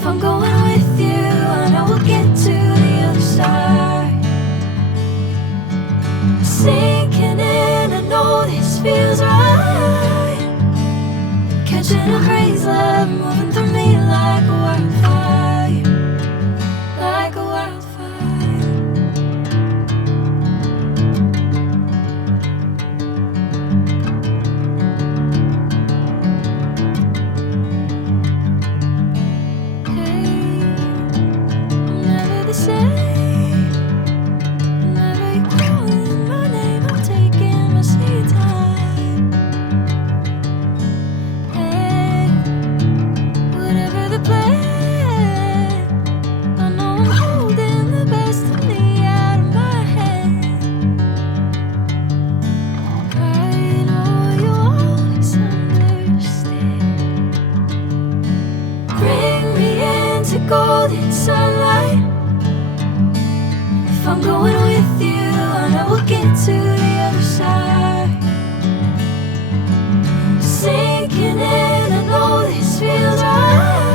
If I'm going with you, I know we'll get to the other side. Sinking in, I know this feels right. Catching a breeze, love moving through me like a wildfire, like a wildfire. Golden sunlight. If I'm going with you, I know we'll get to the other side. Sinking in, I know this feels right.